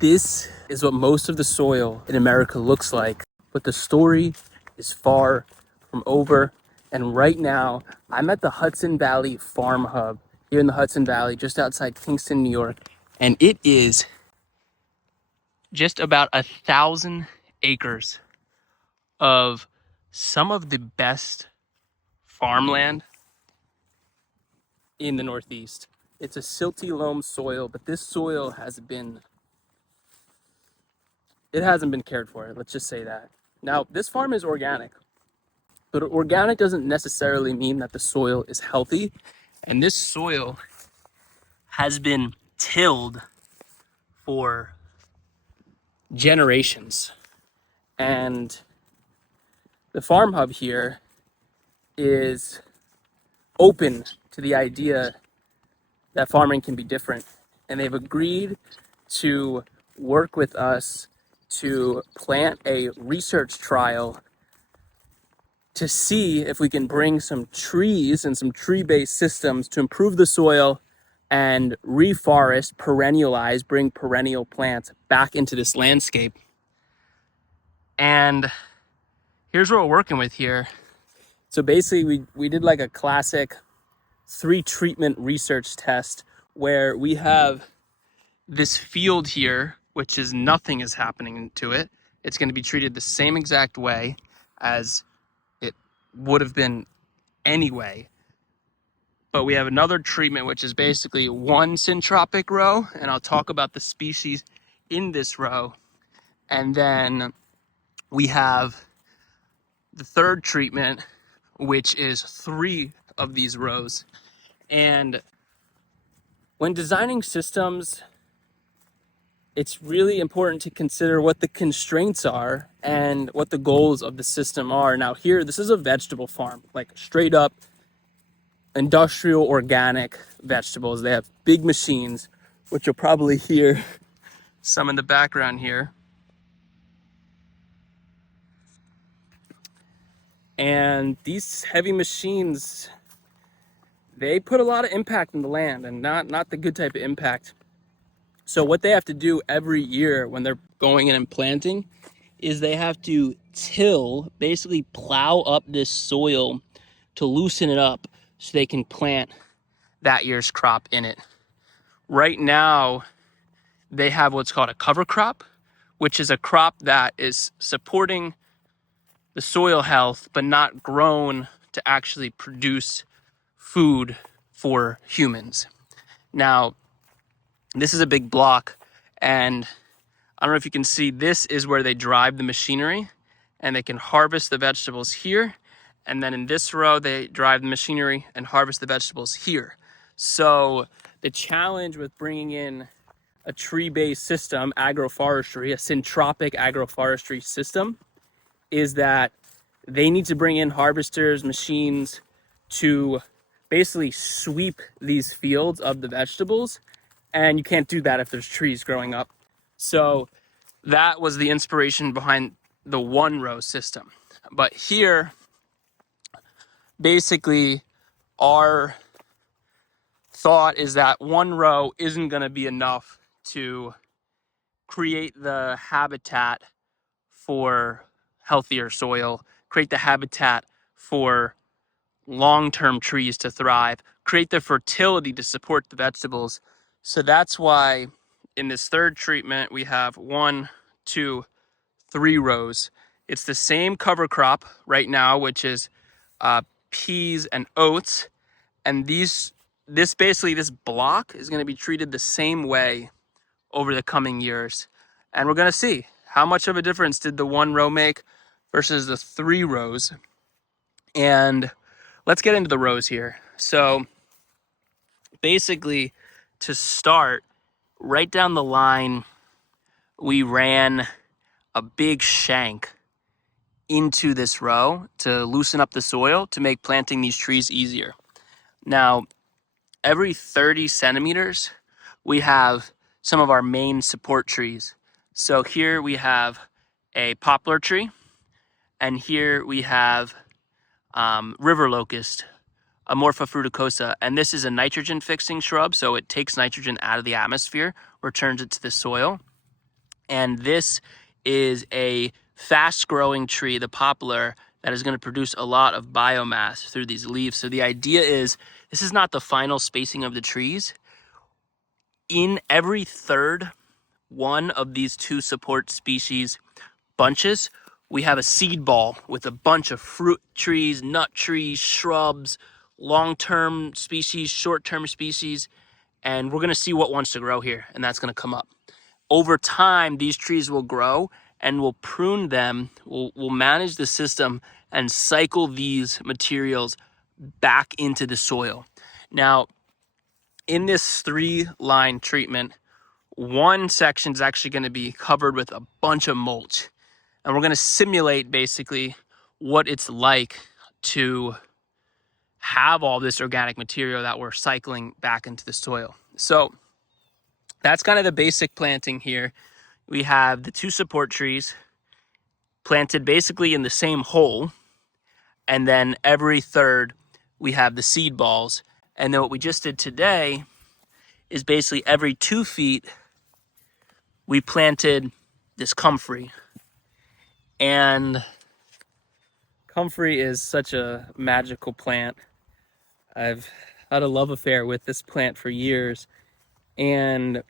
This is what most of the soil in America looks like, but the story is far from over. And right now, I'm at the Hudson Valley Farm Hub here in the Hudson Valley, just outside Kingston, New York. And it is just about 1,000 acres of some of the best farmland in the Northeast. It's a silty loam soil, but this soil hasn't been cared for. Let's just say that. Now, this farm is organic, but organic doesn't necessarily mean that the soil is healthy. And this soil has been tilled for generations. And the Farm Hub here is open to the idea that farming can be different. And they've agreed to work with us to plant a research trial to see if we can bring some trees and some tree-based systems to improve the soil and reforest, perennialize, bring perennial plants back into this landscape. And here's what we're working with here. So basically we did like a classic 3-treatment research test where we have this field here, which is nothing is happening to it. It's going to be treated the same exact way as it would have been anyway. But we have another treatment, which is basically one syntropic row, and I'll talk about the species in this row. And then we have the third treatment, which is 3 of these rows. And when designing systems, it's really important to consider what the constraints are and what the goals of the system are. Now here, this is a vegetable farm, like straight up industrial organic vegetables. They have big machines, which you'll probably hear some in the background here. And these heavy machines, they put a lot of impact in the land, and not the good type of impact. So what they have to do every year when they're going in and planting is they have to till, basically plow up this soil to loosen it up so they can plant that year's crop in it. Right now, they have what's called a cover crop, which is a crop that is supporting the soil health, but not grown to actually produce food for humans. Now, this is a big block, and I don't know if you can see, this is where they drive the machinery, and they can harvest the vegetables here. And then in this row, they drive the machinery and harvest the vegetables here. So the challenge with bringing in a tree-based system, agroforestry, a syntropic agroforestry system, is that they need to bring in harvesters, machines to basically sweep these fields of the vegetables. And you can't do that if there's trees growing up. So that was the inspiration behind the 1-row system. But here, basically, our thought is that 1 row isn't going to be enough to create the habitat for healthier soil, create the habitat for long-term trees to thrive, create the fertility to support the vegetables. So that's why in this 3rd treatment, we have 1, 2, 3 rows. It's the same cover crop right now, which is peas and oats. And this block is going to be treated the same way over the coming years. And we're going to see how much of a difference did the 1 row make versus the 3 rows. And let's get into the rows here. So basically, to start, right down the line, we ran a big shank into this row to loosen up the soil to make planting these trees easier. Now, every 30 centimeters, we have some of our main support trees. So here we have a poplar tree, and here we have river locust, Amorpha fruticosa, and this is a nitrogen fixing shrub, so it takes nitrogen out of the atmosphere, returns it to the soil. And this is a fast-growing tree, the poplar, that is going to produce a lot of biomass through these leaves. So the idea is, this is not the final spacing of the trees. In every third one of these two support species bunches, we have a seed ball with a bunch of fruit trees, nut trees, shrubs, long-term species, short-term species, and we're going to see what wants to grow here, and that's going to come up. Over time, these trees will grow, and we'll prune them, we'll manage the system and cycle these materials back into the soil. Now, in this 3-line treatment, one section is actually going to be covered with a bunch of mulch. And we're going to simulate basically what it's like to have all this organic material that we're cycling back into the soil. So that's kind of the basic planting here. We have the 2 support trees planted basically in the same hole. And then every third, we have the seed balls. And then what we just did today is basically every 2 feet, we planted this comfrey. And comfrey is such a magical plant. I've had a love affair with this plant for years, and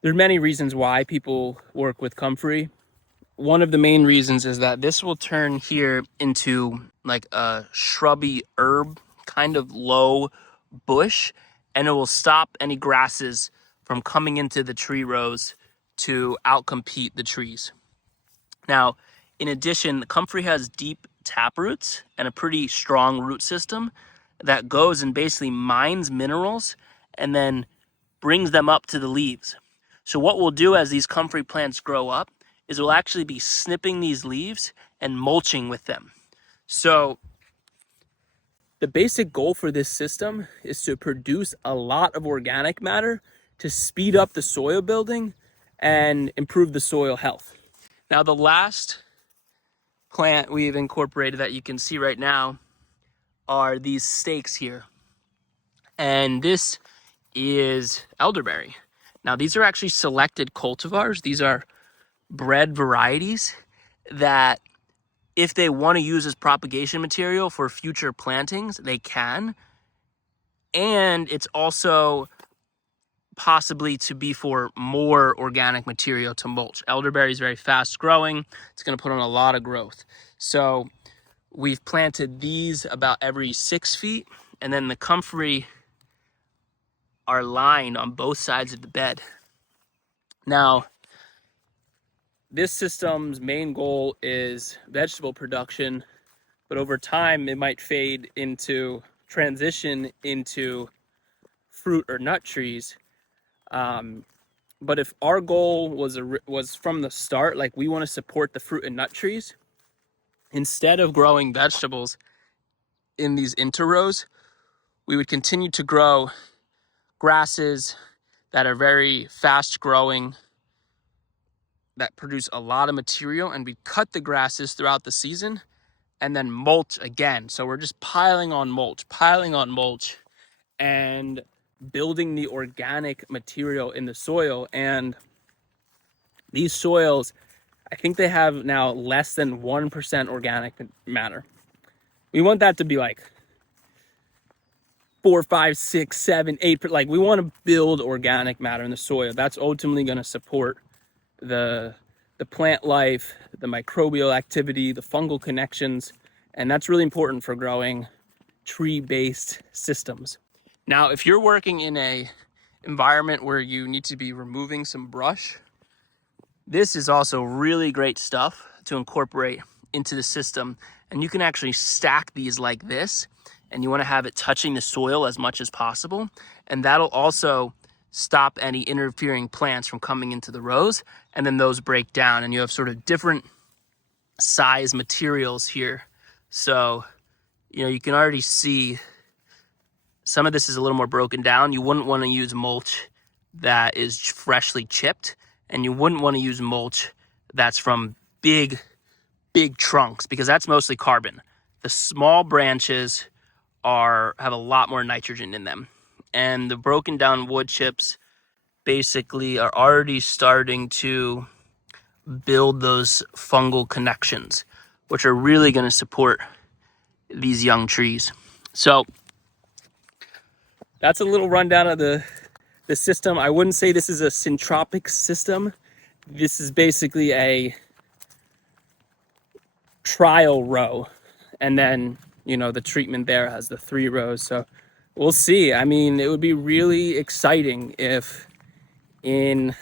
there's many reasons why people work with comfrey. One of the main reasons is that this will turn here into like a shrubby herb, kind of low bush, and it will stop any grasses from coming into the tree rows to outcompete the trees. Now, in addition, the comfrey has deep tap roots and a pretty strong root system that goes and basically mines minerals and then brings them up to the leaves. So what we'll do as these comfrey plants grow up is we'll actually be snipping these leaves and mulching with them. So the basic goal for this system is to produce a lot of organic matter to speed up the soil building and improve the soil health. Now, the last plant we've incorporated that you can see right now are these stakes here. And this is elderberry. Now, these are actually selected cultivars. These are bred varieties that if they want to use as propagation material for future plantings, they can. And it's also possibly to be for more organic material to mulch. Elderberry is very fast growing. It's going to put on a lot of growth. So we've planted these about every 6 feet, and then the comfrey are lined on both sides of the bed. Now, this system's main goal is vegetable production, but over time it might fade into transition into fruit or nut trees. But if our goal was from the start, like we want to support the fruit and nut trees, instead of growing vegetables in these interrows, we would continue to grow grasses that are very fast growing, that produce a lot of material, and we cut the grasses throughout the season and then mulch again. So we're just piling on mulch, and building the organic material in the soil. And these soils, I think they have now less than 1% organic matter. We want that to be like 4, 5, 6, 7, 8. Like, we want to build organic matter in the soil. That's ultimately going to support the plant life, the microbial activity, the fungal connections, and that's really important for growing tree-based systems. Now, if you're working in a environment where you need to be removing some brush, this is also really great stuff to incorporate into the system. And you can actually stack these like this, and you want to have it touching the soil as much as possible. And that'll also stop any interfering plants from coming into the rows, and then those break down, and you have sort of different size materials here. So, you can already see some of this is a little more broken down. You wouldn't want to use mulch that is freshly chipped, and you wouldn't want to use mulch that's from big trunks, because that's mostly carbon. The small branches have a lot more nitrogen in them. And the broken down wood chips basically are already starting to build those fungal connections, which are really going to support these young trees. So that's a little rundown of the system. I wouldn't say this is a syntropic system. This is basically a trial row, and then, you know, the treatment there has the 3 rows. So we'll see. I mean, it would be really exciting if in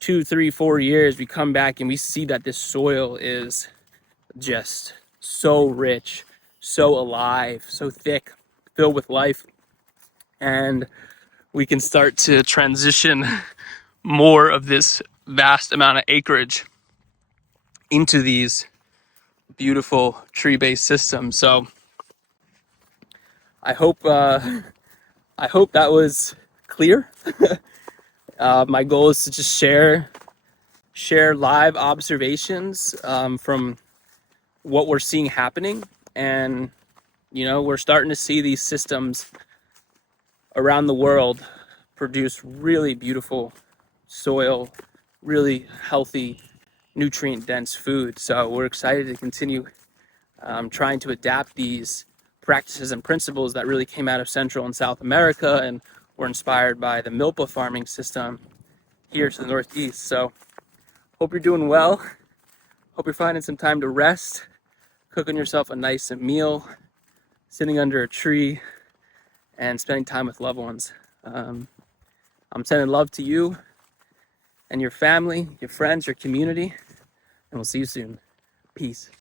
2, 3, 4 years we come back and we see that this soil is just so rich, so alive, so thick, filled with life, and we can start to transition more of this vast amount of acreage into these beautiful tree-based systems. So I hope that was clear. My goal is to just share live observations from what we're seeing happening, and you know, we're starting to see these systems around the world produce really beautiful soil, really healthy, nutrient-dense food. So we're excited to continue trying to adapt these practices and principles that really came out of Central and South America and were inspired by the milpa farming system here to the Northeast. So hope you're doing well. Hope you're finding some time to rest, cooking yourself a nice meal, sitting under a tree, and spending time with loved ones. I'm sending love to you and your family, your friends, your community, and we'll see you soon. Peace.